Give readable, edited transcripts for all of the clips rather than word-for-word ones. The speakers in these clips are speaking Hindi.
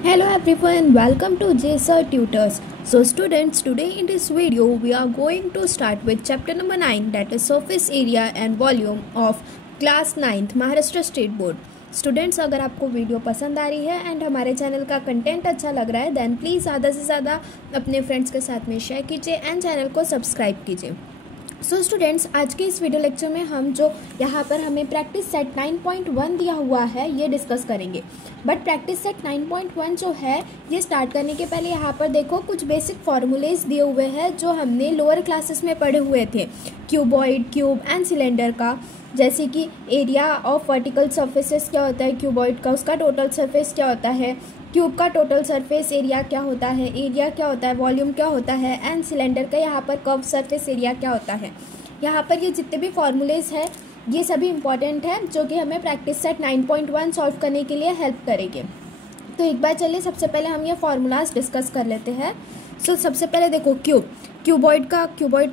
Hello everyone, welcome to JSR Tutors. So students, today in this video we are going to start with chapter number 9, that is surface area and volume of class 9th Maharashtra state board. Students, अगर आपको वीडियो पसंद आ रही है एंड हमारे चैनल का कंटेंट अच्छा लग रहा है देन प्लीज़ ज़्यादा से ज़्यादा अपने फ्रेंड्स के साथ में शेयर कीजिए एंड चैनल को सब्सक्राइब कीजिए. सो स्टूडेंट्स, आज के इस वीडियो लेक्चर में हम जो यहाँ पर हमें प्रैक्टिस सेट 9.1 दिया हुआ है ये डिस्कस करेंगे. बट प्रैक्टिस सेट 9.1 जो है ये स्टार्ट करने के पहले यहाँ पर देखो कुछ बेसिक फॉर्मूलेज दिए हुए हैं जो हमने लोअर क्लासेस में पढ़े हुए थे. क्यूबॉइड, क्यूब एंड सिलेंडर का, जैसे कि एरिया ऑफ वर्टिकल सर्फेसेस क्या होता है क्यूबॉइड का, उसका टोटल सरफेस क्या होता है, क्यूब का टोटल सरफेस एरिया क्या होता है, एरिया क्या होता है, वॉल्यूम क्या होता है, एंड सिलेंडर का यहाँ पर कर्व सरफेस एरिया क्या होता है. यहाँ पर ये जितने भी फॉर्मूलेज हैं ये सभी इंपॉर्टेंट है जो कि हमें प्रैक्टिस सेट 9.1 सॉल्व करने के लिए हेल्प करेंगे. तो एक बार चलिए सबसे पहले हम ये फार्मूलाज डिस्कस कर लेते हैं. सो सबसे पहले देखो क्यूबॉइड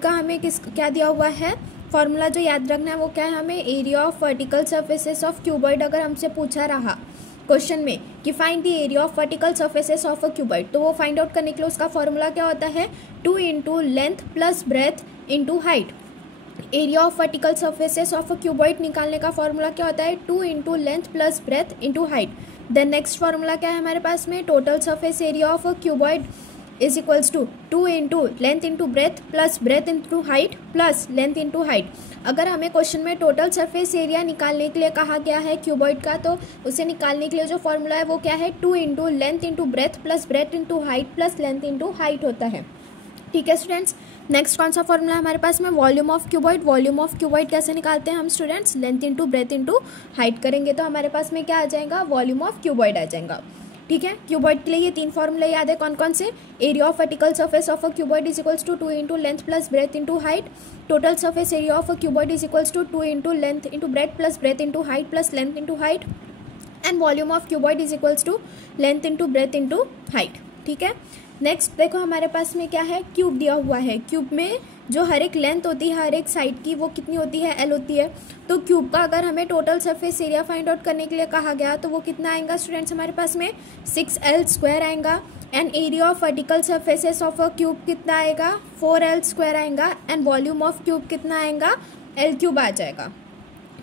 का हमें क्या दिया हुआ है फार्मूला जो याद रखना है वो क्या है, हमें area of vertical surfaces of cuboid अगर हमसे पूछा रहा क्वेश्चन में कि find the area of vertical surfaces of a cuboid, तो वो फाइंड आउट करने के लिए उसका फॉर्मूला क्या होता है 2 into length plus breadth into height. Area of vertical surfaces of a cuboid निकालने का फॉर्मूला क्या होता है 2 into length plus breadth into height. Then next formula क्या है हमारे पास में, total surface area of a cuboid is equals to 2 into length into breadth plus breadth into height plus length into height. अगर हमें क्वेश्चन में टोटल सरफेस एरिया निकालने के लिए कहा गया है क्यूबॉइड का, तो उसे निकालने के लिए जो फॉर्मूला है वो क्या है 2 into length into breadth plus breadth into height plus length into height होता है. ठीक है स्टूडेंट्स, नेक्स्ट कौन सा फॉर्मूला हमारे पास में, वॉल्यूम ऑफ क्यूबॉइड कैसे निकालते हैं हम students, length into breadth into height करेंगे तो हमारे पास में क्या आ जाएगा, वॉल्यूम ऑफ क्यूबॉइड आ जाएगा. ठीक है, क्यूबॉइड के लिए ये 3 फॉर्मूले याद है कौन कौन से, area of vertical surface of a cuboid is equals to 2 into length plus breadth into height, total surface area of a cuboid is equals to 2 into length into breadth plus breadth into height plus length into height, and volume of cuboid is equals to length into breadth into height. ठीक है, नेक्स्ट देखो हमारे पास में क्या है, क्यूब दिया हुआ है. क्यूब में जो हर एक लेंथ होती है हर एक साइड की वो कितनी होती है, एल होती है. तो क्यूब का अगर हमें total surface area find out करने के लिए कहा गया तो वो कितना आएगा स्टूडेंट्स हमारे पास में 6L² आएगा. And area of vertical surfaces of a cube कितना आएगा 4L² आएगा. एंड वॉल्यूम ऑफ क्यूब कितना आएगा L³ आ जाएगा.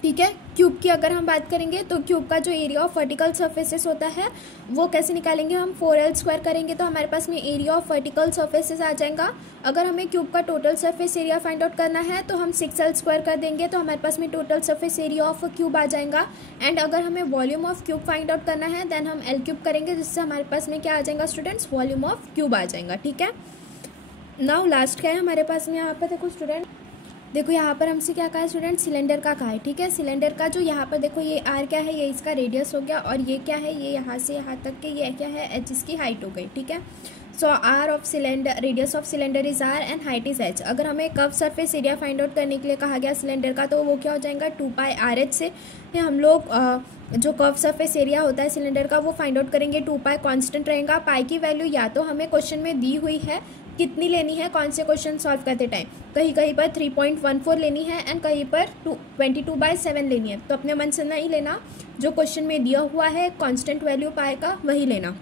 ठीक है, क्यूब की अगर हम बात करेंगे तो क्यूब का जो एरिया ऑफ वर्टिकल सर्फेसेस होता है वो कैसे निकालेंगे हम 4L² करेंगे तो हमारे पास में एरिया ऑफ वर्टिकल सर्फेसेस आ जाएगा. अगर हमें क्यूब का total surface area find out करना है तो हम 6L² कर देंगे तो हमारे पास में total surface area of cube आ जाएगा. एंड अगर हमें volume of cube find out करना है देन हम L³ करेंगे जिससे हमारे पास में क्या आ जाएगा स्टूडेंट्स, वॉल्यूम ऑफ क्यूब आ जाएगा. ठीक है, नाउ लास्ट क्या है हमारे पास में, यहाँ पर देखो स्टूडेंट, देखो यहाँ पर हमसे क्या कहा है स्टूडेंट, सिलेंडर का कहा है. ठीक है, सिलेंडर का जो यहाँ पर देखो ये आर क्या है, ये इसका रेडियस हो गया और ये क्या है, ये यहाँ से यहाँ तक के ये क्या है एच इसकी हाइट हो गई. ठीक है, so r of cylinder, radius of cylinder is r and height is h. अगर हमें curve surface area find out करने के लिए कहा गया सिलेंडर का तो वो क्या हो जाएगा 2πRh से हम लोग जो कर्व सरफेस एरिया होता है सिलेंडर का वो फाइंड आउट करेंगे. 2π कांस्टेंट रहेगा. पाई की वैल्यू या तो हमें क्वेश्चन में दी हुई है कितनी लेनी है कौन से क्वेश्चन सॉल्व करते टाइम, कहीं कहीं पर 3.14 लेनी है एंड कहीं पर 22/7 लेनी है. तो अपने मन से नहीं लेना, जो क्वेश्चन में दिया हुआ है कांस्टेंट वैल्यू पाए का वही लेना.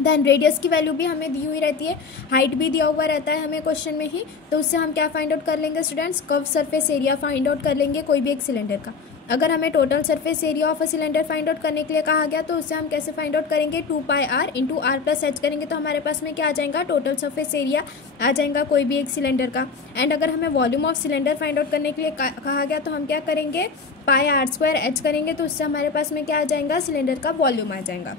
देन रेडियस की वैल्यू भी हमें दी हुई रहती है, हाइट भी दिया हुआ रहता है हमें क्वेश्चन में ही. तो उससे हम क्या फाइंड आउट कर लेंगे students, curve surface area find out कर लेंगे कोई भी एक सिलेंडर का. अगर हमें total surface area of a cylinder find out करने के लिए कहा गया तो उससे हम कैसे फाइंड आउट करेंगे 2πr into are plus H करेंगे तो हमारे पास में क्या आ जाएगा, टोटल सरफेस एरिया आ जाएगा कोई भी एक सिलेंडर का. एंड अगर हमें volume of cylinder find out करने के लिए कहा गया तो हम क्या करेंगे πr² करेंगे तो उससे हमारे पास में क्या आ जाएगा, सिलेंडर का वॉल्यूम आ जाएगा.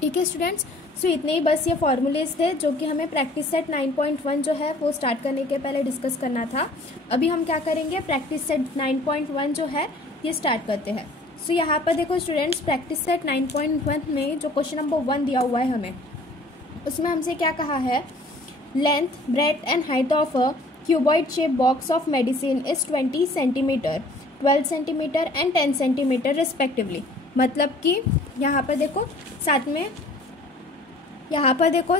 ठीक है स्टूडेंट्स, सो इतने ही बस ये फॉर्मूलेज थे जो कि हमें प्रैक्टिस सेट 9.1 जो है वो स्टार्ट करने के पहले डिस्कस करना था. अभी हम क्या करेंगे, प्रैक्टिस सेट 9.1 जो है ये स्टार्ट करते हैं. सो यहाँ पर देखो स्टूडेंट्स, प्रैक्टिस सेट 9.1 में जो क्वेश्चन नंबर 1 दिया हुआ है हमें, उसमें हमसे क्या कहा है, length breadth and height of a cuboid shape box of medicine is 20 centimetre, 12 centimetre and 10 centimetre respectively. मतलब कि यहाँ पर देखो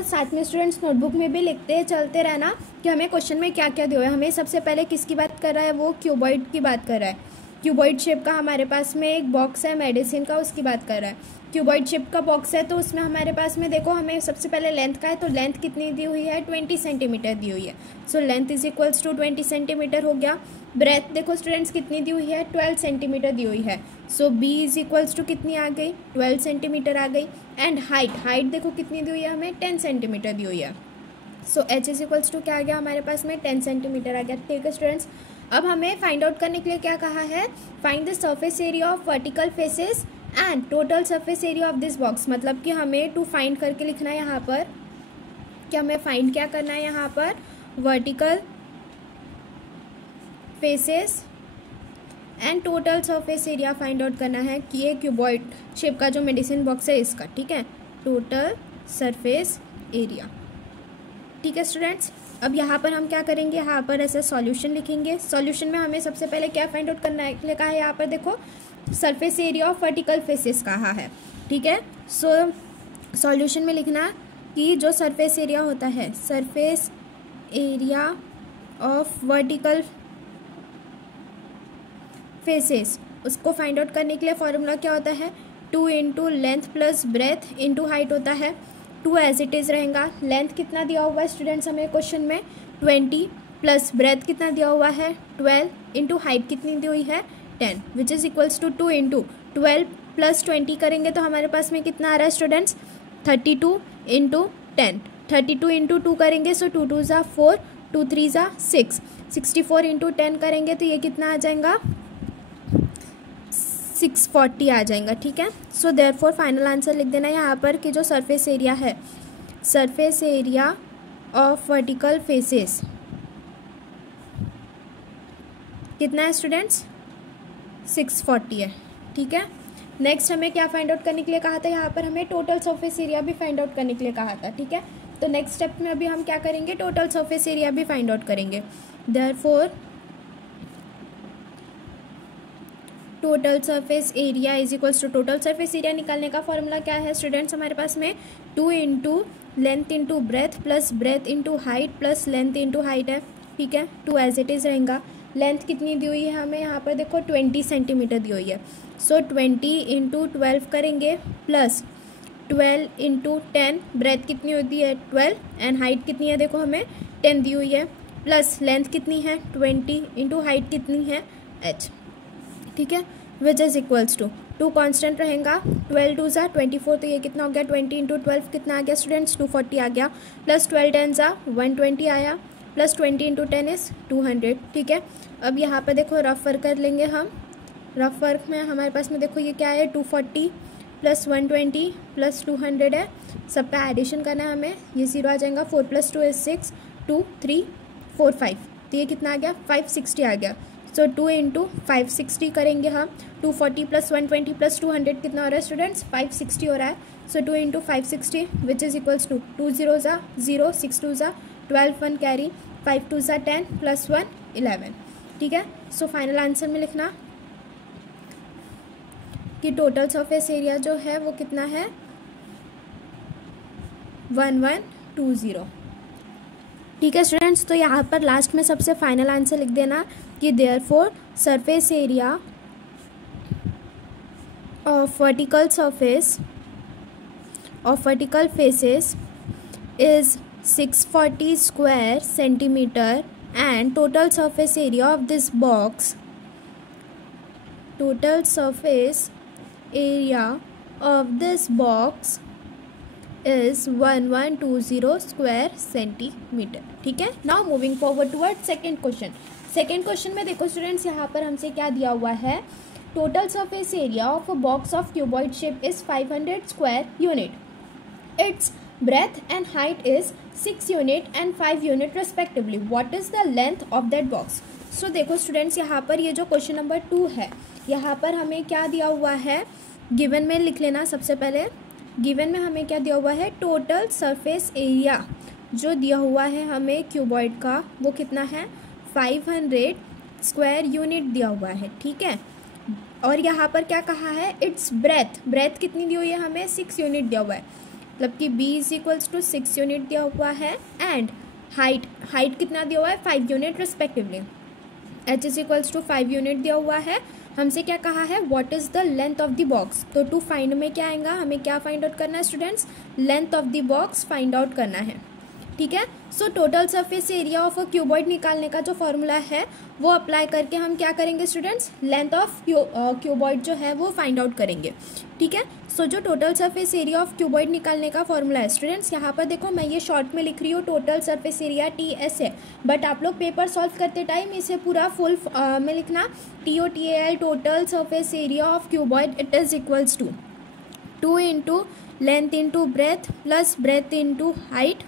साथ में स्टूडेंट्स नोटबुक में भी लिखते चलते रहना कि हमें क्वेश्चन में क्या क्या दिया है. हमें सबसे पहले किसकी बात कर रहा है, वो क्यूबॉइड की बात कर रहा है. क्यूबॉइड शेप का हमारे पास में एक बॉक्स है मेडिसिन का, उसकी बात कर रहा है. क्यूबॉइड शेप का बॉक्स है, तो उसमें हमारे पास में देखो हमें सबसे पहले लेंथ का है, तो लेंथ कितनी दी हुई है 20 सेंटीमीटर दी हुई है। So length is equals to 20 centimetre हो गया। ब्रेथ देखो स्टूडेंट्स कितनी दी हुई है 12 सेंटीमीटर दी हुई है। सो बी इज इक्वल्स टू कितनी आ गई 12 सेंटीमीटर आ गई। एंड हाइट देखो कितनी दी हुई है हमें 10 सेंटीमीटर दी हुई है। So h is equals to क्या आ गया हमारे पास में 10 सेंटीमीटर आ गया। ठीक है स्टूडेंट्स, अब हमें फाइंड आउट करने के लिए क्या कहा है, find the surface area of vertical faces and total surface area of this box. मतलब कि हमें टू फाइंड करके लिखना है यहाँ पर कि हमें फाइंड क्या करना है यहाँ पर, vertical faces and total surface area find out करना है कि ये क्यूबॉइड शेप का जो मेडिसिन बॉक्स है इसका। ठीक है, टोटल सरफेस एरिया। ठीक है स्टूडेंट्स, अब यहाँ पर हम क्या करेंगे, यहाँ पर ऐसा सॉल्यूशन लिखेंगे। सॉल्यूशन में हमें सबसे पहले क्या फाइंड आउट करना है लिखा है यहाँ पर देखो surface area of vertical faces कहा है। ठीक है, सो सॉल्यूशन में लिखना कि जो सरफेस एरिया होता है, surface area of vertical faces, उसको फाइंड आउट करने के लिए फॉर्मूला क्या होता है, 2 into length plus breadth into height होता है। 2 एज इट इज़ रहेगा। लेंथ कितना दिया हुआ है स्टूडेंट्स हमें क्वेश्चन में 20 प्लस ब्रेथ कितना दिया हुआ है 12 इंटू हाइट कितनी दी हुई है 10 which is equals to 2 into 12 plus 20 करेंगे तो हमारे पास में कितना आ रहा है स्टूडेंट्स 32 इंटू 10। 32 इंटू 2 करेंगे सो 2 2 ज़ा 4, 2 3 ज़ा 6, 64 इंटू 10 करेंगे तो ये कितना आ जाएगा 640 आ जाएगा। ठीक है, सो देयरफॉर फाइनल आंसर लिख देना यहाँ पर कि जो सरफेस एरिया है, surface area of vertical faces कितना है स्टूडेंट्स 640 है। ठीक है, नेक्स्ट हमें क्या फाइंड आउट करने के लिए कहा था, यहाँ पर हमें टोटल सरफेस एरिया भी फाइंड आउट करने के लिए कहा था। ठीक है, तो नेक्स्ट स्टेप में अभी हम क्या करेंगे, टोटल सरफेस एरिया भी फाइंड आउट करेंगे। Therefore total surface area is equals to, total surface area निकालने का फॉर्मूला क्या है स्टूडेंट्स हमारे पास में 2 into length into breadth plus breadth into height plus length into height है। ठीक है, 2 एज इट इज़ रहेगा। लेंथ कितनी दी हुई है हमें यहाँ पर देखो 20 सेंटीमीटर दी हुई है। सो 20 इंटू 12 करेंगे प्लस 12 इंटू 10, ब्रेथ कितनी होती है 12 एंड हाइट कितनी है देखो हमें 10 दी हुई है, प्लस लेंथ कितनी है 20 इंटू हाइट कितनी है h। ठीक है, which is equals to 2 constant रहेगा, 12 2 ज़ा 24 तो ये कितना हो गया 20 इंटू 12 कितना आ गया स्टूडेंट्स 240 आ गया, प्लस 12 10 ज़ा 120 आया, प्लस 20 इंटू 10 इज़ 200। ठीक है, अब यहाँ पर देखो रफ वर्क कर लेंगे हम। रफ वर्क में हमारे पास में देखो ये क्या है 240 प्लस 120 प्लस 200 है, सबका एडिशन करना है हमें, ये 0 आ जाएगा, 4 प्लस 2 इज़ 6, 2 3 4 5 तो ये कितना आ गया 560 आ गया। सो 2 इंटू 560 करेंगे हम, 240 प्लस 120 प्लस 200 कितना हो रहा है स्टूडेंट्स 560 हो रहा है। So 2 into 560 which is equals to 2 0 ज़ा 0, 6 2 ज़ा 12, 1 कैरी, 5 2 ज़ा 10 प्लस 1 11। ठीक है, सो फाइनल आंसर में लिखना कि टोटल सरफेस एरिया जो है वो कितना है 1120। ठीक है स्टूडेंट्स, तो यहाँ पर लास्ट में सबसे फाइनल आंसर लिख देना कि therefore surface area of vertical surface of vertical faces is 640 square centimetre and total surface area of this box, total surface area of this box is 1120 square centimeter। ठीक है, now moving forward towards second question। Second question में देखो स्टूडेंट्स यहाँ पर हमसे क्या दिया हुआ है, total surface area of a box of cuboid shape is 500 square unit, it's breadth and height is 6 unit and 5 unit respectively, what is the length of that box। so देखो स्टूडेंट्स यहाँ पर ये जो क्वेश्चन नंबर 2 है, यहाँ पर हमें क्या दिया हुआ है, गिवन में लिख लेना सबसे पहले। गिवन में हमें क्या दिया हुआ है, टोटल सरफेस एरिया जो दिया हुआ है हमें क्यूबॉइड का वो कितना है 500 स्क्वायर यूनिट दिया हुआ है। ठीक है, और यहाँ पर क्या कहा है, इट्स ब्रेथ कितनी दी हुई है हमें 6 यूनिट दिया हुआ है, मतलब कि b is equals to 6 unit दिया हुआ है, एंड हाइट कितना दिया हुआ है 5 unit respectively, h is equals to 5 unit दिया हुआ है, हमसे क्या कहा है, what is the length of the box. तो टू फाइंड में क्या आएगा, हमें क्या फाइंड आउट करना है students, length of the box find out करना है। ठीक है, so total surface area of a cuboid निकालने का जो फॉर्मूला है वो अप्लाई करके हम क्या करेंगे स्टूडेंट्स, लेंथ ऑफ क्यूबॉइड जो है वो फाइंड आउट करेंगे। ठीक है, सो जो total surface area of cuboid निकालने का फॉर्मूला है स्टूडेंट्स, यहाँ पर देखो मैं ये शॉर्ट में लिख रही हूँ, टोटल सरफेस एरिया TS है, बट आप लोग पेपर सॉल्व करते टाइम इसे पूरा फुल में लिखना, TOTAL total surface area of cuboid, it is equals to 2 into length into breadth plus breadth into height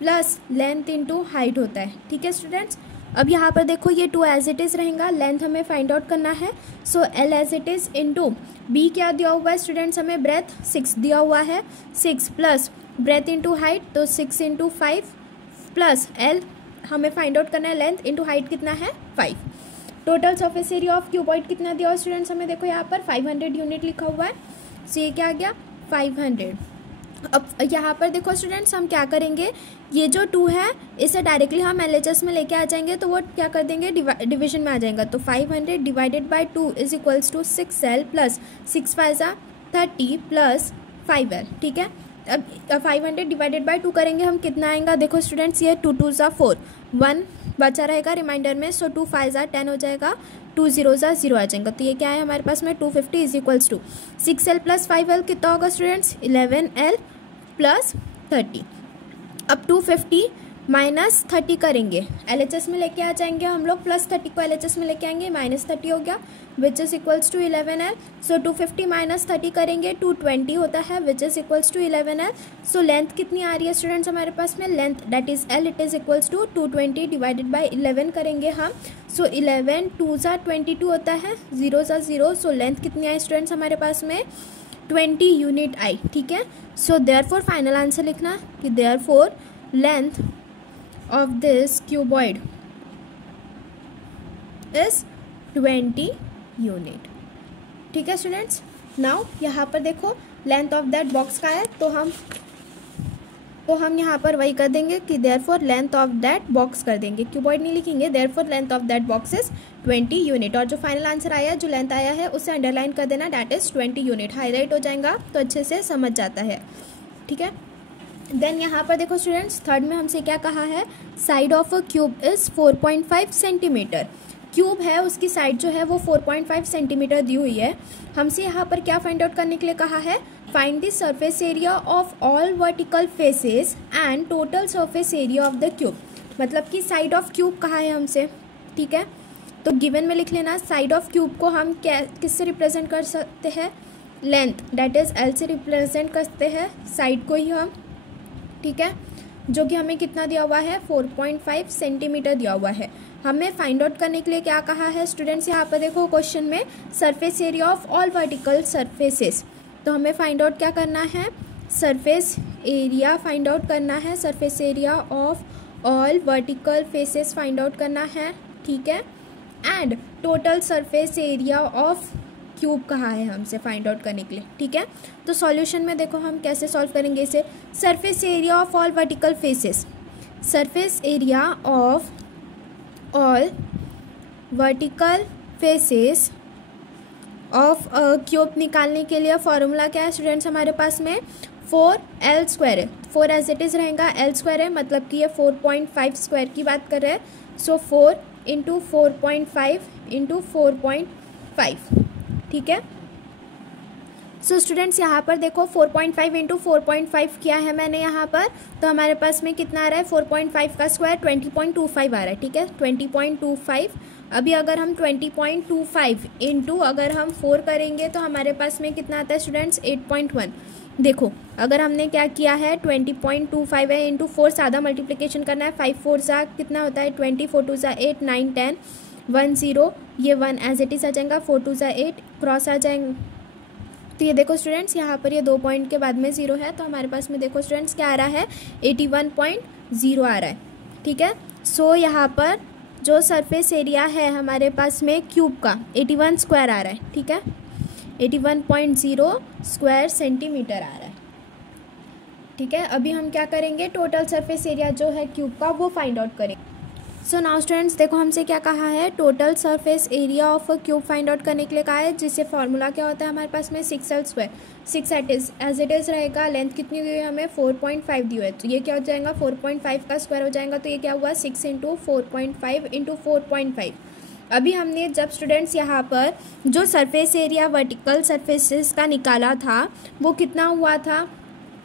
plus length into height होता है। ठीक है स्टूडेंट्स, अब यहाँ पर देखो ये 2 एज इट इज़ रहेगा, लेंथ हमें फाइंड आउट करना है, so L as it is into B क्या दिया हुआ है स्टूडेंट्स, हमें ब्रेथ 6 दिया हुआ है, 6 प्लस ब्रेथ इंटू हाइट, तो 6 इंटू 5 प्लस L हमें फाइंड आउट करना है, लेंथ इंटू हाइट कितना है 5। Total surface area of cuboid कितना दिया हुआ स्टूडेंट्स, हमें देखो यहाँ पर 500 यूनिट लिखा हुआ है, सो ये क्या आ गया 500। अब यहाँ पर देखो स्टूडेंट्स हम क्या करेंगे, ये जो 2 है इसे डायरेक्टली हम LHS में लेके आ जाएंगे, तो वो क्या कर देंगे डिवीजन में आ जाएगा, तो 500 divided by 2 is equals to 6L plus 6 5 30 plus 5L। ठीक है, अब 500 डिवाइडेड बाई 2 करेंगे हम, कितना आएगा देखो स्टूडेंट्स, ये 2 2 4 1 बचा रहेगा रिमाइंडर में, सो 2 5 10 हो जाएगा, 2 0 0 आ जाएगा, तो ये क्या है हमारे पास में 250 is equals to 6L plus 5L कितना होगा स्टूडेंट्स 11L प्लस 30। अब 250 माइनस 30 करेंगे, LHS में लेके आ जाएंगे हम लोग, प्लस 30 को LHS में लेके आएंगे, माइनस 30 हो गया which is equals to 11L, so 250 minus 30 करेंगे 220 होता है which is equals to 11L। So length कितनी आ रही है स्टूडेंट्स हमारे पास में, length that is L it is equals to 220 divided by 11 करेंगे हम, सो 11 2 22 होता है, 0 0, सो लेंथ कितनी आई स्टूडेंट्स हमारे पास में 20 यूनिट आई। ठीक है, सो देयरफॉर फाइनल आंसर लिखना कि therefore length of this cuboid is 20 unit. ठीक है स्टूडेंट्स, नाउ यहाँ पर देखो लेंथ ऑफ दैट बॉक्स का है, तो हम यहाँ पर वही कर देंगे कि therefore length of that box कर देंगे, क्यूबॉइड नहीं लिखेंगे, therefore length of that box is 20 unit, और जो फाइनल आंसर आया, जो लेंथ आया है उसे अंडरलाइन कर देना, दैट इज 20 यूनिट, हाईलाइट हो जाएगा तो अच्छे से समझ जाता है। ठीक है, देन यहाँ पर देखो स्टूडेंट्स थर्ड में हमसे क्या कहा है, side of a cube is 4.5 centimetre, cube है उसकी साइड जो है वो 4.5 सेंटीमीटर दी हुई है, हमसे यहाँ पर क्या फाइंड आउट करने के लिए कहा है, find the surface area of all vertical faces and total surface area of the cube, मतलब कि साइड ऑफ क्यूब कहा है हमसे। ठीक है, तो गिवन में लिख लेना, साइड ऑफ क्यूब को हम किससे रिप्रेजेंट कर सकते हैं, लेंथ दैट इज L से रिप्रेजेंट करते हैं साइड को ही हम। ठीक है, जो कि हमें कितना दिया हुआ है 4.5 सेंटीमीटर दिया हुआ है। हमें फाइंड आउट करने के लिए क्या कहा है स्टूडेंट्स, यहाँ पर देखो क्वेश्चन में surface area of all vertical surfaces, तो हमें फाइंड आउट क्या करना है, सरफेस एरिया फाइंड आउट करना है, surface area of all vertical faces find out करना है। ठीक है, and total surface area of cube कहा है हमसे फाइंड आउट करने के लिए। ठीक है, तो सॉल्यूशन में देखो हम कैसे सॉल्व करेंगे इसे, surface area of all vertical faces, surface area of all vertical faces of cube निकालने के लिए फॉर्मूला क्या है स्टूडेंट्स हमारे पास में 4L स्क्वायर है, 4 एज इट इज़ रहेगा, L स्क्वायर है मतलब कि ये 4.5 स्क्वायर की बात कर रहे हैं, सो 4 इंटू 4.5 इंटू 4.5। ठीक है, सो स्टूडेंट्स यहाँ पर देखो 4.5 इंटू 4.5 किया है मैंने यहाँ पर, तो हमारे पास में कितना आ रहा है 4.5 का स्क्वायर 20.25 आ रहा है। ठीक है, 20.25, अभी अगर हम 20.25 इंटू अगर हम 4 करेंगे तो हमारे पास में कितना आता है स्टूडेंट्स 8.1। देखो अगर हमने क्या किया है 20.25 है इंटू 4 सादा मल्टीप्लिकेशन करना है, 5 4 सा कितना होता है 20, 4 2 सा 8, 9 10 1 0, ये 1 एज इट इज़ आ जाएगा, 4 2 सा 8 क्रॉस आ जाएंगे, तो ये देखो स्टूडेंट्स यहाँ पर ये 2 पॉइंट के बाद में 0 है, तो हमारे पास में देखो स्टूडेंट्स क्या आ रहा है 81.0 आ रहा है। ठीक है, सो यहाँ पर जो सरफेस एरिया है हमारे पास में क्यूब का 81 स्क्वायर आ रहा है। ठीक है, 81.0 स्क्वायर सेंटीमीटर आ रहा है। ठीक है, अभी हम क्या करेंगे टोटल सरफेस एरिया जो है क्यूब का वो फाइंड आउट करेंगे। सो नाउ स्टूडेंट्स देखो हमसे क्या कहा है, total surface area of a cube find out करने के लिए कहा है, जिससे फॉर्मूला क्या होता है हमारे पास में 6l²। 6 एज इट इज़ रहेगा। लेंथ कितनी दी हुई है हमें 4.5 दी हुई है, तो ये क्या हो जाएगा 4.5 का स्क्वायर हो जाएगा, तो ये क्या हुआ 6 × 4.5 × 4.5। अभी हमने जब स्टूडेंट्स यहाँ पर जो सरफेस एरिया वर्टिकल सरफेसेस का निकाला था वो कितना हुआ था,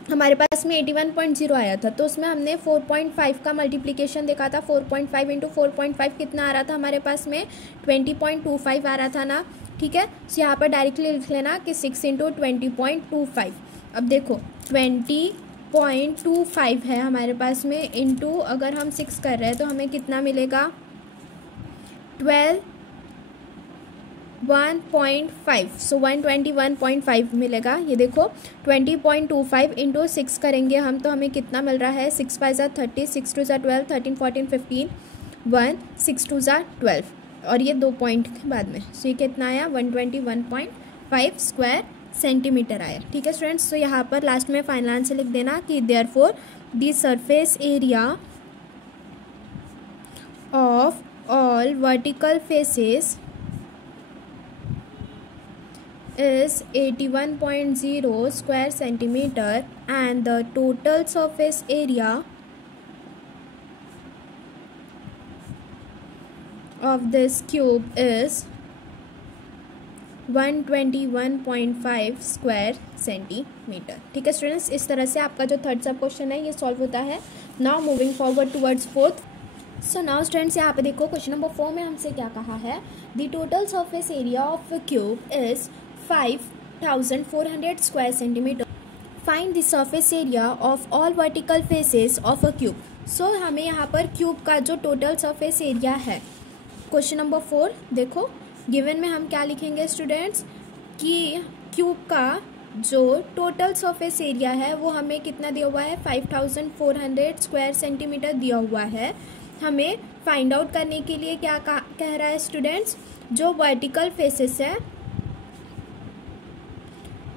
हमारे पास में 81.0 आया था, तो उसमें हमने 4.5 का मल्टीप्लिकेशन देखा था। 4.5 × 4.5 कितना आ रहा था हमारे पास में 20.25 आ रहा था ना। ठीक है, तो यहाँ पर डायरेक्टली लिख लेना कि 6 × 20.25। अब देखो 20.25 है हमारे पास में, इंटू अगर हम 6 कर रहे हैं तो हमें कितना मिलेगा 1.5, सो 121.5 मिलेगा। ये देखो 20.25 × 6 करेंगे हम, तो हमें कितना मिल रहा है 6 × 5 = 30, 6 × 2 = 12, 13 14 15 1 6 2 = 12, और ये 2 पॉइंट के बाद में, सो ये कितना आया 121.5 स्क्वायर सेंटीमीटर आया। ठीक है स्टूडेंट्स, तो यहाँ पर लास्ट में फाइनल आंसर लिख देना कि therefore the surface area of all vertical faces is 81.0 square centimeter and the total surface area of this cube is 121.5 square centimetre. ठीक है स्टूडेंट्स, इस तरह से आपका जो थर्ड सब क्वेश्चन है ये सॉल्व होता है। Now moving forward towards fourth. So now students यहाँ पे देखो क्वेश्चन नंबर 4 में हमसे क्या कहा है, the total surface area of a cube is 5400 square centimetre. Find the surface area of all vertical faces of a cube. So हमें यहाँ पर क्यूब का जो टोटल सरफेस एरिया है, क्वेश्चन नंबर 4 देखो गिवन में हम क्या लिखेंगे स्टूडेंट्स कि क्यूब का जो टोटल सरफेस एरिया है वो हमें कितना दिया हुआ है 5400 स्क्वायर सेंटीमीटर दिया हुआ है। हमें फाइंड आउट करने के लिए क्या कह रहा है स्टूडेंट्स, जो वर्टिकल फेसेस है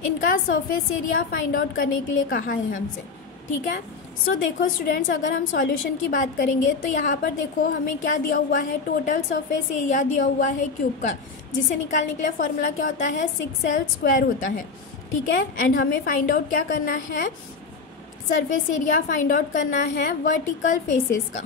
इनका सरफेस एरिया फाइंड आउट करने के लिए कहा है हमसे। ठीक है, सो देखो स्टूडेंट्स अगर हम सॉल्यूशन की बात करेंगे तो यहाँ पर देखो हमें क्या दिया हुआ है, टोटल सरफेस एरिया दिया हुआ है क्यूब का, जिसे निकालने के लिए फॉर्मूला क्या होता है 6l² होता है। ठीक है, एंड हमें फाइंड आउट क्या करना है, सरफेस एरिया फाइंड आउट करना है वर्टिकल फेसेस का।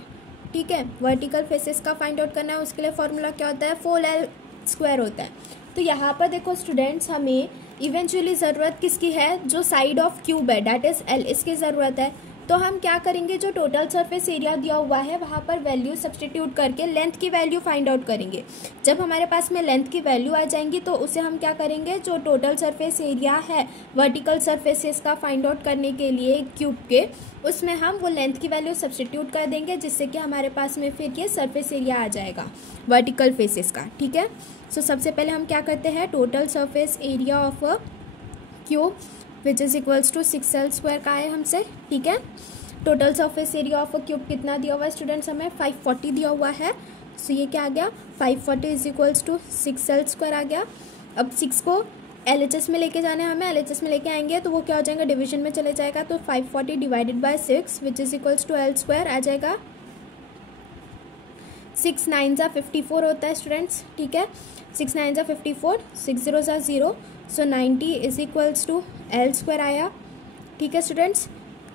ठीक है, वर्टिकल फेसेस का फाइंड आउट करना है, उसके लिए फॉर्मूला क्या होता है 4l² होता है। तो यहाँ पर देखो स्टूडेंट्स हमें इवेंचुअली ज़रूरत किसकी है, जो साइड ऑफ क्यूब है डैट इज़ l, इसकी ज़रूरत है। तो हम क्या करेंगे, जो टोटल सरफेस एरिया दिया हुआ है वहाँ पर वैल्यू सब्सटीट्यूट करके लेंथ की वैल्यू फाइंड आउट करेंगे। जब हमारे पास में लेंथ की वैल्यू आ जाएंगी तो उसे हम क्या करेंगे, जो टोटल सरफेस एरिया है वर्टिकल सरफेसेस का फाइंड आउट करने के लिए क्यूब के, उसमें हम वो लेंथ की वैल्यू सब्सटीट्यूट कर देंगे, जिससे कि हमारे पास में फिर ये सरफेस एरिया आ जाएगा वर्टिकल फेसेस का। ठीक है, सो सबसे पहले हम क्या करते हैं, total surface area of a cube which is equals to 6l² का है हमसे। ठीक है, total surface area of a cube कितना दिया हुआ है स्टूडेंट्स, हमें 540 दिया हुआ है। सो ये क्या आ गया 540 इज इक्वल्स टू 6l² आ गया। अब 6 को LHS में लेके जाना है हमें, LHS में लेके आएंगे तो वो क्या हो जाएगा, डिवीजन में चले जाएगा, तो 540 divided by 6 which is equals to l² आ जाएगा। 6 9 ज़ा 54 होता है स्टूडेंट्स। ठीक है, 6 9 ज़ा 54, 6 0 ज़ा 0, सो 90 इज इक्वल्स टू l² आया। ठीक है स्टूडेंट्स,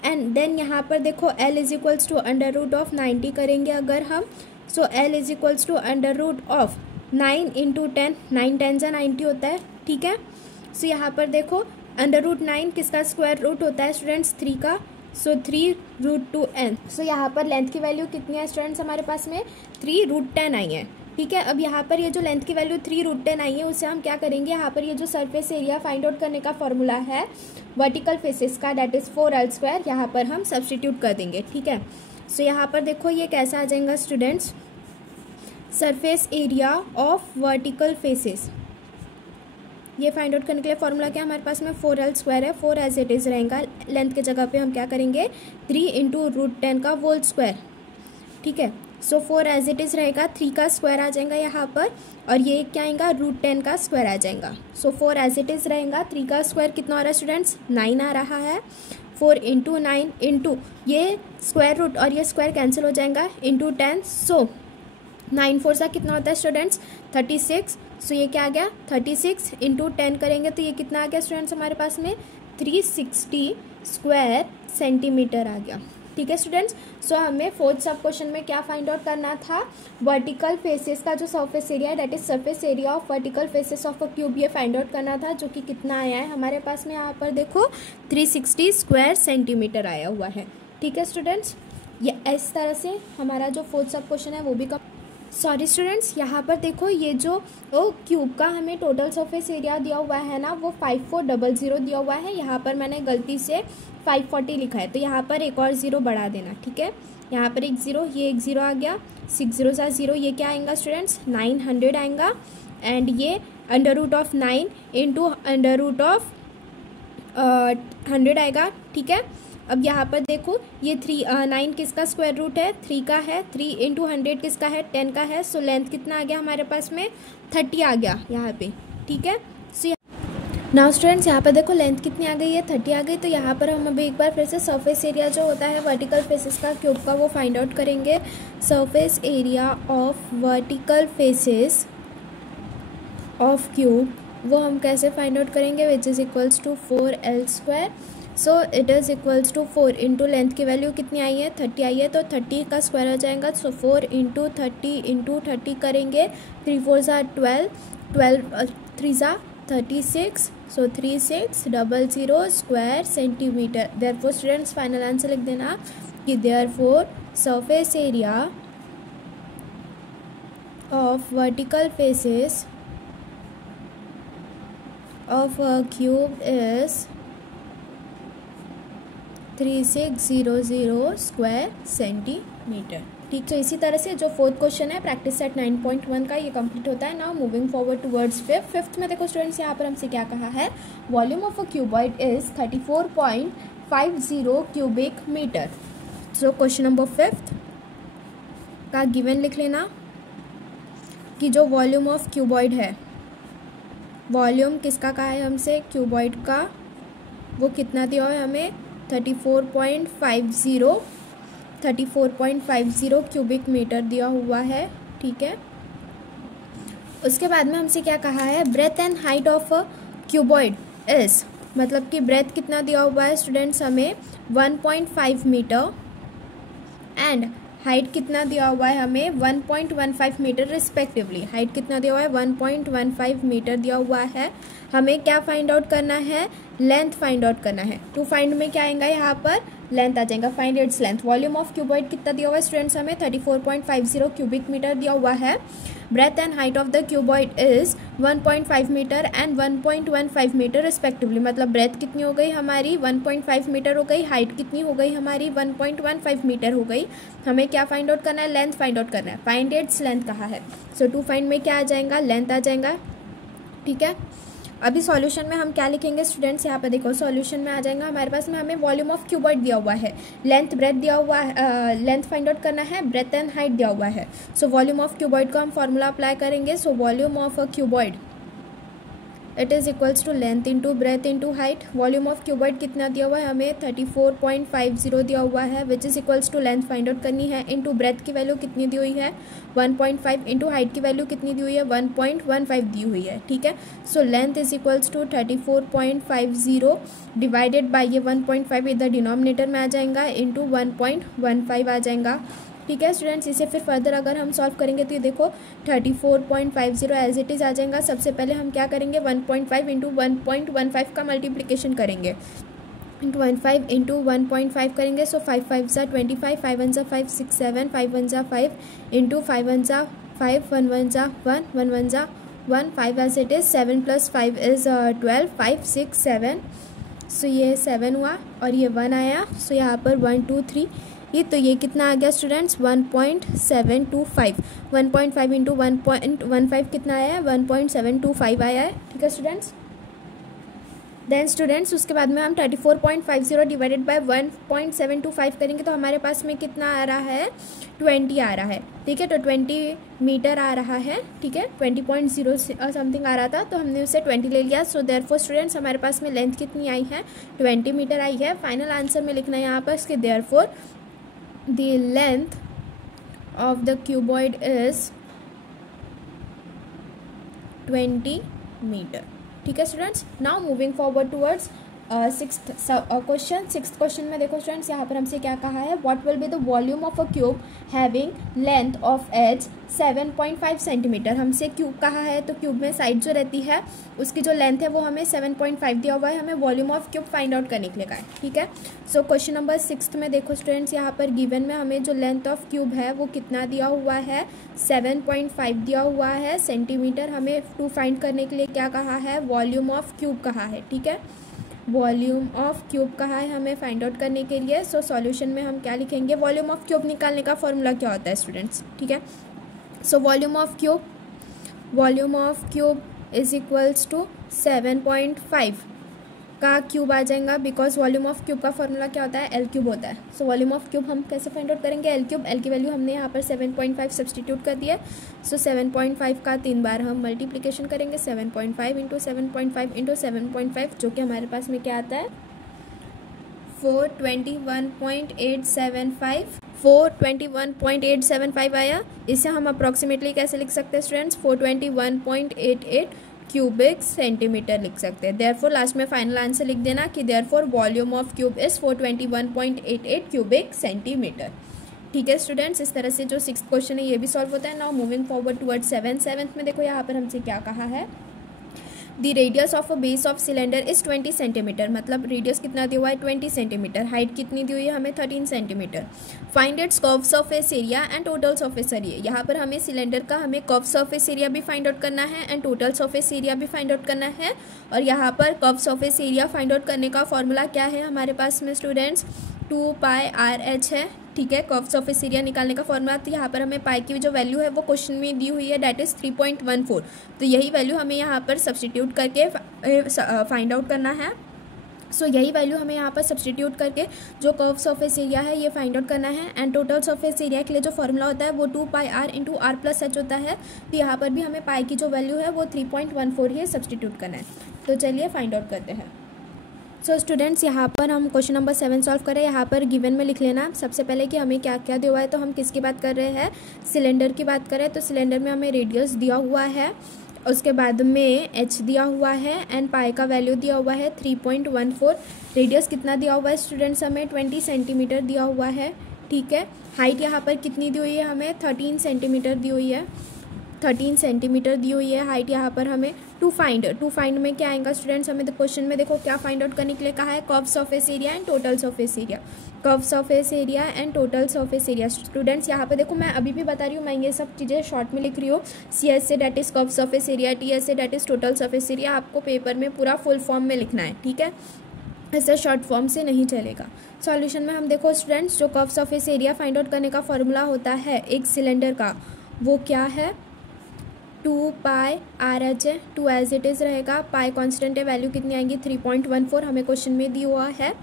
एंड देन यहाँ पर देखो l is equals to √of 90 करेंगे अगर हम, सो l is equals to √of 9 × 10, 9 10 ज़ा 90 होता है। ठीक है, सो यहाँ पर देखो √9 किसका स्क्वायर रूट होता है स्टूडेंट्स 3 का, सो 3√2n। सो यहाँ पर लेंथ की वैल्यू कितनी है स्टूडेंट्स हमारे पास में 3√10 आई है। ठीक है, अब यहाँ पर ये जो लेंथ की वैल्यू 3√10 आई है उसे हम क्या करेंगे, यहाँ पर ये जो सरफेस एरिया फाइंड आउट करने का फॉर्मूला है वर्टिकल फेसेस का डैट इज़ 4l², यहाँ पर हम सब्सटीट्यूट कर देंगे। ठीक है, सो यहाँ पर देखो ये कैसा आ जाएगा students, surface area of vertical faces, ये फाइंड आउट करने के लिए फॉर्मूला क्या हमारे पास में 4l² है, 4 एज इट इज़ रहेगा, लेंथ के जगह पे हम क्या करेंगे 3 × √10 का होल स्क्वायर। ठीक है, सो 4 एज इट इज़ रहेगा, 3 का स्क्वायर आ जाएगा यहाँ पर, और ये क्या आएगा √10 का स्क्वायर आ जाएगा। सो 4 एज इट इज़ रहेगा, 3 का स्क्वायर कितना आ रहा है स्टूडेंट्स 9 आ रहा है, 4 × 9 इंटू ये स्क्वायर रूट और ये स्क्वायर कैंसिल हो जाएगा इंटू 10, सो 9 4 सा कितना होता है स्टूडेंट्स 36। सो ये क्या आ गया 36 इंटू 10 करेंगे तो ये कितना आ गया स्टूडेंट्स हमारे पास में 360 स्क्वायर सेंटीमीटर आ गया। ठीक है स्टूडेंट्स। सो हमें फोर्थ सब क्वेश्चन में क्या फाइंड आउट करना था, वर्टिकल फेसेस का जो सरफेस एरिया है that is surface area of vertical faces of a cube, ये फाइंड आउट करना था, जो कि कितना आया है हमारे पास में यहाँ पर देखो 360 स्क्वायर सेंटीमीटर आया हुआ है। ठीक है स्टूडेंट्स, ये इस तरह से हमारा जो फोर्थ सब क्वेश्चन है वो भी सॉरी स्टूडेंट्स, यहाँ पर देखो ये जो क्यूब का हमें टोटल सरफेस एरिया दिया हुआ है ना वो 5400 दिया हुआ है। यहाँ पर मैंने गलती से 540 लिखा है तो यहाँ पर एक और ज़ीरो बढ़ा देना। ठीक है, यहाँ पर एक ज़ीरो, ये एक ज़ीरो आ गया, 6 0 सा 0, ये क्या आएगा स्टूडेंट्स 900 आएगा। एंड ये under root of 9 into under root of 100 आएगा। ठीक है, अब यहाँ पर देखो ये 9 किसका स्क्वायर रूट है 3 का है, 3 इंटू 100 किसका है 10 का है। सो लेंथ कितना आ गया हमारे पास में 30 आ गया यहाँ पे। ठीक है, सो नाउ स्टूडेंट्स यहाँ पर देखो लेंथ कितनी आ गई है 30 आ गई। तो यहाँ पर हम अभी एक बार फिर से सरफेस एरिया जो होता है वर्टिकल फेसेस का क्यूब का वो फाइंड आउट करेंगे। Surface area of vertical faces of cube वो हम कैसे फाइंड आउट करेंगे, which is equals to 4L²। So it is equals to 4 into length की वैल्यू कितनी आई है 30 आई है तो 30 का स्क्वायर आ जाएगा। सो 4 इंटू 30 इंटू 30 करेंगे, 3 4 ज़ा 12, 12 3 ज़ा 36, so 3600 square centimetre. Therefore students final answer लिख देना कि therefore surface area of vertical faces of a cube is 3600 square centimetre. ठीक, तो इसी तरह से जो फोर्थ क्वेश्चन है प्रैक्टिस सेट 9.1 का ये कंप्लीट होता है। Now moving forward towards fifth में देखो स्टूडेंट्स यहाँ पर हमसे क्या कहा है, volume of a cuboid is 34.50 cubic metre. So question number fifth का गिवन लिख लेना कि जो वॉल्यूम ऑफ क्यूबॉइड है, वॉल्यूम किसका कहा है हमसे क्यूबॉइड का, वो कितना दिया हुआ है हमें 34.50 क्यूबिक मीटर दिया हुआ है। ठीक है, उसके बाद में हमसे क्या कहा है, breadth and height of a cuboid is, मतलब कि ब्रेथ कितना दिया हुआ है स्टूडेंट्स हमें 1.5 मीटर एंड हाइट कितना दिया हुआ है हमें 1.15 मीटर रिस्पेक्टिवली। हाइट कितना दिया हुआ है 1.15 मीटर दिया हुआ है। हमें क्या फाइंड आउट करना है, लेंथ फाइंड आउट करना है। टू फाइंड में क्या आएगा यहाँ पर लेंथ आ जाएगा, find its length. Volume of cuboid कितना दिया हुआ है स्टूडेंट्स हमें 34.50 क्यूबिक मीटर दिया हुआ है। Breadth and height of the cuboid is 1.5 metre and 1.15 metre respectively. मतलब ब्रेथ कितनी हो गई हमारी 1.5 मीटर हो गई, हाइट कितनी हो गई हमारी 1.15 मीटर हो गई। हमें क्या फाइंड आउट करना है, लेंथ फाइंड आउट करना है। फाइंड इट्स लेंथ कहा है, सो टू फाइंड में क्या आ जाएगा लेंथ आ जाएगा। ठीक है, अभी सॉल्यूशन में हम क्या लिखेंगे स्टूडेंट्स, यहाँ पे देखो सॉल्यूशन में आ जाएगा हमारे पास में हमें वॉल्यूम ऑफ क्यूबॉइड दिया हुआ है, लेंथ ब्रेथ दिया हुआ है, लेंथ फाइंड आउट करना है, ब्रेथ एंड हाइट दिया हुआ है। सो वॉल्यूम ऑफ क्यूबॉइड को हम फॉर्मूला अप्लाई करेंगे। So volume of a cuboid it is equals to length into breadth into height. Volume of cuboid कितना दिया हुआ है हमें 34.50 दिया हुआ है, which is equals to length find out करनी है। इंटू ब्रेथ की वैल्यू कितनी दी हुई है 1.5, इंटू हाइट की वैल्यू कितनी दी हुई है 1.15 दी हुई है। ठीक है, so length is equals to 34.50 divided by ये 1.5 इधर डिनोमिनेटर में आ जाएगा इंटू 1.15 आ जाएगा। ठीक है स्टूडेंट्स, इसे फिर फर्दर अगर हम सॉल्व करेंगे तो ये देखो 34.50 एज इट इज़ आ जाएगा। सबसे पहले हम क्या करेंगे 1.5 इंटू 1.15 का मल्टीप्लिकेशन करेंगे, इंटू 15 इंटू 1.5 करेंगे। सो 5 5 ज़ा 25, 5 1 ज़ा 5 6 7, 5 1 ज़ा 5 इंटू 5 1 ज़ा 5, 1 1 ज़ा 1, 1 1 ज़ा 1, 5 एज इट इज़, 7 + 5 इज़ 12, 5 6 7। सो ये 7 हुआ और ये 1 आया। सो यहाँ पर 1 2 3 ये, तो ये कितना आ गया स्टूडेंट्स 1.725, 1.5 इंटू 1.15 कितना आया है 1.725 आया है। ठीक है स्टूडेंट्स, देन स्टूडेंट्स उसके बाद में हम 34.50 डिवाइडेड बाय 1.725 करेंगे तो हमारे पास में कितना आ रहा है 20 आ रहा है। ठीक है, तो 20 मीटर आ रहा है। ठीक है, 20.0 समथिंग आ रहा था तो हमने उससे 20 ले लिया। सो देयरफॉर स्टूडेंट्स हमारे पास में लेंथ कितनी आई है 20 मीटर आई है। फाइनल आंसर में लिखना है यहाँ पर इसके therefore the length of the cuboid is 20 metre. ठीक है students, now moving forward towards sixth question में देखो स्टूडेंट्स, यहाँ पर हमसे क्या कहा है, what will be the volume of a cube having length of edge 7.5 centimetre. हमसे क्यूब कहा है, तो क्यूब में साइड जो रहती है उसकी जो लेंथ है वो हमें 7.5 दिया हुआ है, हमें volume of cube find out करने के लिए कहा है। ठीक है, सो क्वेश्चन नंबर 6 में देखो स्टूडेंट्स, यहाँ पर गिवन में हमें जो लेंथ ऑफ क्यूब है वो कितना दिया हुआ है, 7.5 दिया हुआ है सेंटीमीटर। हमें टू फाइंड करने के लिए क्या कहा है, वॉल्यूम ऑफ क्यूब कहा है। ठीक है, वॉल्यूम ऑफ क्यूब कहा है हमें फाइंड आउट करने के लिए। सो सॉल्यूशन में हम क्या लिखेंगे, वॉल्यूम ऑफ क्यूब निकालने का फॉर्मूला क्या होता है स्टूडेंट्स। ठीक है, so volume of cube is equals to 7.5 का क्यूब आ जाएगा, बिकॉज वॉल्यूम ऑफ क्यूब का फॉर्मूला क्या होता है, एल क्यूब होता है। सो वॉल्यूम ऑफ क्यूब हम कैसे फाइंड आउट करेंगे, एल क्यूब। एल की वैल्यू हमने यहाँ पर 7.5 सब्सटीट्यूट कर दिया। सो 7.5 का 3 बार हम मल्टीप्लिकेशन करेंगे, 7.5 इंटू 7.5 इंटू 7.5, जो कि हमारे पास में क्या आता है, 421.875 आया। इसे हम अप्रॉक्सीमेटली कैसे लिख सकते हैं स्टूडेंट्स, 421.88 क्यूबिक सेंटीमीटर लिख सकते हैं। देयरफॉर लास्ट में फाइनल आंसर लिख देना कि therefore volume of cube is 421.88 cubic centimetre. ठीक है स्टूडेंट्स, इस तरह से जो 6th क्वेश्चन है ये भी सॉल्व होता है। Now moving forward toward 7th में देखो यहाँ पर हमसे क्या कहा है, the radius of a base of cylinder is 20 centimetre. मतलब रेडियस कितना दिया हुआ है, 20 सेंटीमीटर। हाइट कितनी दी हुई है हमें, 13 centimetre. Find its curve surface area and total surface area. यहाँ पर हमें सिलेंडर का हमें कर्व सरफेस एरिया भी फाइंड आउट करना है एंड टोटल सरफेस एरिया भी फाइंड आउट करना है। और यहाँ पर curve surface area find out करने का फॉर्मूला क्या है हमारे पास में स्टूडेंट्स, 2πr/h है। ठीक है, कर्व सरफेस एरिया निकालने का फॉर्मूला। तो यहाँ पर हमें पाई की जो वैल्यू है वो क्वेश्चन में दी हुई है, दैट इज 3.14। तो यही वैल्यू हमें यहाँ पर सब्सटीट्यूट करके फाइंड आउट करना है। सो यही वैल्यू हमें यहाँ पर सब्सटीट्यूट करके जो कर्व सरफेस एरिया है ये फाइंड आउट करना है। एंड टोटल सरफेस एरिया के लिए जो फॉर्मूला होता है वो 2πr इंटू r+h होता है। तो यहाँ पर भी हमें पाई की जो वैल्यू है वो 3.14 ही सब्सटीट्यूट करना है। तो चलिए फाइंड आउट करते हैं। सो स्टूडेंट्स, यहाँ पर हम क्वेश्चन नंबर 7 सॉल्व करें। यहाँ पर गिवन में लिख लेना सबसे पहले कि हमें क्या क्या दिया हुआ है। तो हम किसकी बात कर रहे हैं, सिलेंडर की बात करें। तो सिलेंडर में हमें रेडियस दिया हुआ है, उसके बाद में h दिया हुआ है एंड पाई का वैल्यू दिया हुआ है 3.14। रेडियस कितना दिया हुआ है स्टूडेंट्स, हमें 20 सेंटीमीटर दिया हुआ है। ठीक है, हाइट यहाँ पर कितनी दी हुई है हमें, 13 सेंटीमीटर दी हुई है। 13 सेंटीमीटर दी हुई है हाइट। यहाँ पर हमें टू फाइंड में क्या आएगा स्टूडेंट्स, हमें क्वेश्चन में देखो क्या फाइंड आउट करने के लिए कहा है, curve surface area and total surface area. Curve surface area and total surface area. Students यहाँ पे देखो मैं अभी भी बता रही हूँ, मैं ये सब चीज़ें शॉर्ट में लिख रही हूँ। CS say that is curve surface area, TS say that is total surface area. आपको पेपर में पूरा फुल फॉर्म में लिखना है। ठीक है, ऐसे शॉर्ट फॉर्म से नहीं चलेगा। सॉल्यूशन में हम देखो स्टूडेंट्स, जो curve surface area find out करने का फॉर्मूला होता है एक सिलेंडर का, वो क्या है, 2πr/h है। 2 एज इट इज़ रहेगा। पाई कांस्टेंट है, वैल्यू कितनी आएंगी 3.14 हमें क्वेश्चन में दी हुआ है।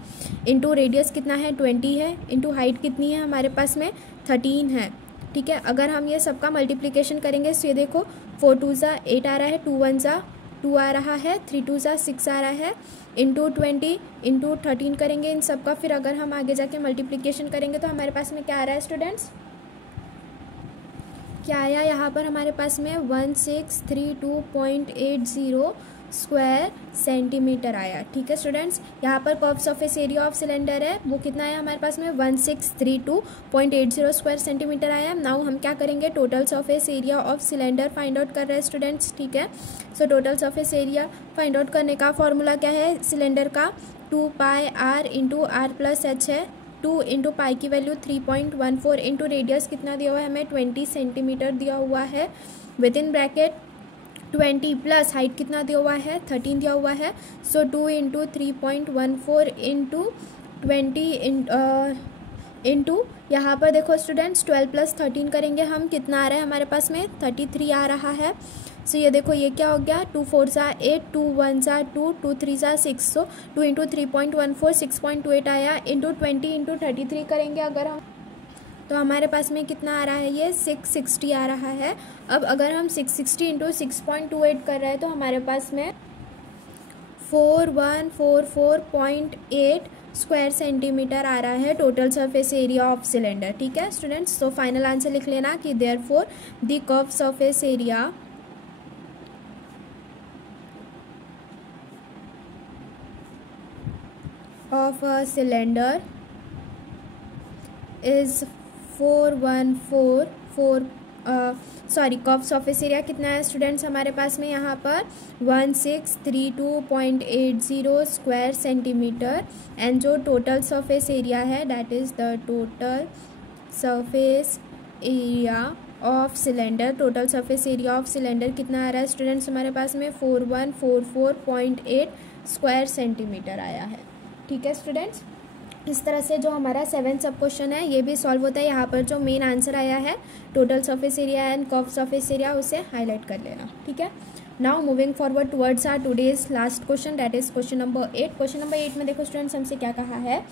इंटू रेडियस कितना है 20 है, इंटू हाइट कितनी है हमारे पास में 13 है। ठीक है, अगर हम ये सबका मल्टीप्लिकेशन करेंगे तो ये देखो 4 2 ज़ा 8 आ रहा है, 2 1 ज़ा 2 आ रहा है, 3 2 ज़ा 6 आ रहा है, इंटू 20 इंटू 13 करेंगे इन सबका। फिर अगर हम आगे जाके मल्टीप्लिकेशन करेंगे तो हमारे पास में क्या आ रहा है स्टूडेंट्स, क्या आया यहाँ पर हमारे पास में 1632.80 स्क्वायर सेंटीमीटर आया। ठीक है स्टूडेंट्स, यहाँ पर curve surface area of cylinder है वो कितना आया हमारे पास में 1632.80 स्क्वायर सेंटीमीटर आया। नाउ हम क्या करेंगे, total surface area of cylinder find out कर रहे हैं स्टूडेंट्स। ठीक है, so total surface area find out करने का फॉर्मूला क्या है सिलेंडर का, 2πr इंटू r+h है। 2 इंटू पाई की वैल्यू 3.14 इंटू रेडियस कितना दिया हुआ है हमें 20 सेंटीमीटर दिया हुआ है, with in bracket 20 plus height कितना दिया हुआ है 13 दिया हुआ है। सो 2 इंटू 3.14 इंटू 20 इंटू यहाँ पर देखो स्टूडेंट्स 12 प्लस 13 करेंगे हम, कितना आ रहा है हमारे पास में 33 आ रहा है। सो ये देखो ये क्या हो गया, 2 4 ज़ा 8, 2 1 ज़ा 2, 2 3 ज़ा 6। सो 2 इंटू 3.14 6.28 आया, इंटू 20 इंटू 33 करेंगे अगर हम, तो हमारे पास में कितना आ रहा है ये 660 आ रहा है। अब अगर हम 660 इंटू 6.28 कर रहे हैं तो हमारे पास में 4144.8 स्क्वायर सेंटीमीटर आ रहा है total surface area of cylinder. ठीक है स्टूडेंट्स, तो फाइनल आंसर लिख लेना कि therefore the curve surface area of a cylinder is 4144 curve surface area कितना है स्टूडेंट्स हमारे पास में यहाँ पर 1632.80 स्क्वायर सेंटीमीटर एंड जो टोटल सरफेस एरिया है that is the total surface area of cylinder. Total surface area of cylinder कितना आ रहा है स्टूडेंट्स हमारे पास में 4144.8 स्क्वायर सेंटीमीटर आया है। ठीक है स्टूडेंट्स, इस तरह से जो हमारा 7 सब क्वेश्चन है ये भी सॉल्व होता है। यहाँ पर जो मेन आंसर आया है total surface area and curve surface area उसे हाईलाइट कर लेना। ठीक है, now moving forward towards our today's last question that is question number 8। Question number 8 में देखो स्टूडेंट्स हमसे क्या कहा है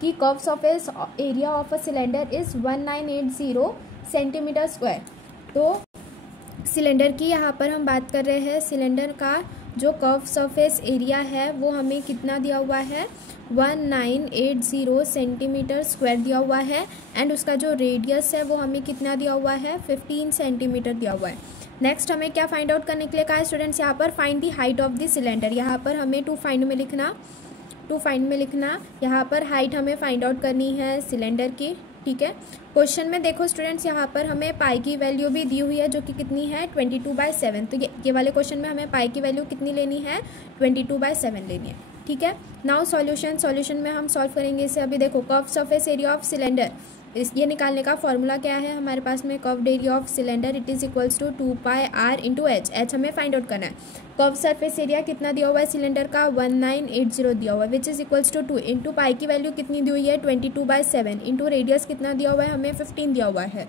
कि curve surface area of a cylinder is 1980 centimetre square. तो सिलेंडर की यहाँ पर हम बात कर रहे हैं, सिलेंडर का जो कर्व सरफेस एरिया है वो हमें कितना दिया हुआ है 1980 सेंटीमीटर स्क्वायर दिया हुआ है एंड उसका जो रेडियस है वो हमें कितना दिया हुआ है 15 सेंटीमीटर दिया हुआ है। नेक्स्ट हमें क्या फाइंड आउट करने के लिए कहा है स्टूडेंट्स, यहाँ पर find the height of the cylinder. यहाँ पर हमें टू फाइंड में लिखना यहाँ पर हाइट हमें फाइंड आउट करनी है सिलेंडर की। ठीक है, क्वेश्चन में देखो स्टूडेंट्स यहाँ पर हमें पाई की वैल्यू भी दी हुई है जो कि कितनी है 22/7। तो ये वाले क्वेश्चन में हमें पाई की वैल्यू कितनी लेनी है 22/7 लेनी है। ठीक है, नाउ सॉल्यूशन में हम सॉल्व करेंगे इसे। अभी देखो curve surface area of cylinder ये निकालने का फॉर्मूला क्या है हमारे पास में curved area of cylinder it is equals to 2πr into H हमें फाइंड आउट करना है। कर्व सरफेस एरिया कितना दिया हुआ है सिलेंडर का 1980 दिया हुआ है which is equals to 2 into pi की वैल्यू कितनी दी हुई है 22/7 इंटू रेडियस कितना दिया हुआ है हमें 15 दिया हुआ है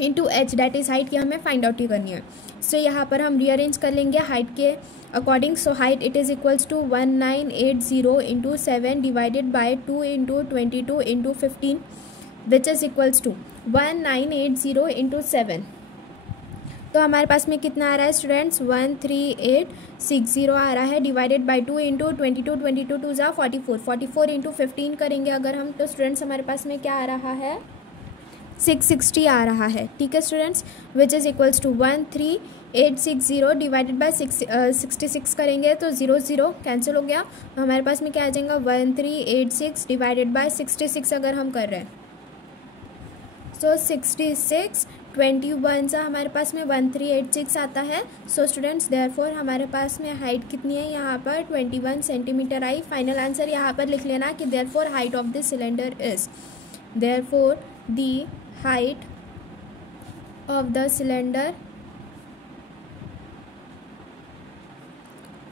into H that is height की हमें फाइंड आउट ही करनी है। सो यहाँ पर हम रीअरेंज कर लेंगे हाइट के according. So height it is equals to 1980 into 7 divided by 2 into 22 into 15 which is equals to 1980 into 7। तो हमारे पास में कितना आ रहा है स्टूडेंट्स 13860 आ रहा है डिवाइडेड बाई 2 इंटू 22 टू जा 44 इंटू 15 करेंगे अगर हम तो स्टूडेंट्स हमारे पास में क्या आ रहा है 660 आ रहा है। ठीक है students, which is equals to 13860 divided by 66 करेंगे तो 0 कैंसिल हो गया। हमारे पास में क्या आ जाएगा 1386 डिवाइडेड बाई 66 अगर हम कर रहे हैं सो 66 21 सा हमारे पास में 1386 आता है। सो स्टूडेंट्स देयरफॉर हमारे पास में हाइट कितनी है यहाँ पर 21 सेंटीमीटर आई। फाइनल आंसर यहाँ पर लिख लेना कि therefore height of the cylinder is therefore the height of the cylinder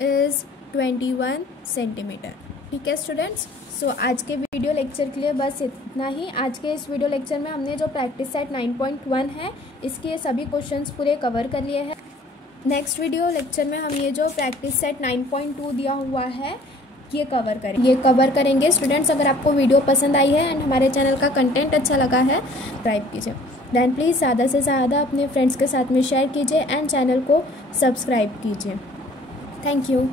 is 21 centimetre. ठीक है स्टूडेंट्स, सो आज के वीडियो लेक्चर के लिए बस इतना ही। आज के इस वीडियो लेक्चर में हमने जो प्रैक्टिस सेट 9.1 है इसके सभी क्वेश्चंस पूरे कवर कर लिए हैं। नेक्स्ट वीडियो लेक्चर में हम ये जो प्रैक्टिस सेट 9.2 दिया हुआ है ये कवर करेंगे। स्टूडेंट्स अगर आपको वीडियो पसंद आई है एंड हमारे चैनल का कंटेंट अच्छा लगा है सब्सक्राइब कीजिए, देन प्लीज़ ज़्यादा से ज़्यादा अपने फ्रेंड्स के साथ में शेयर कीजिए एंड चैनल को सब्सक्राइब कीजिए। Thank you.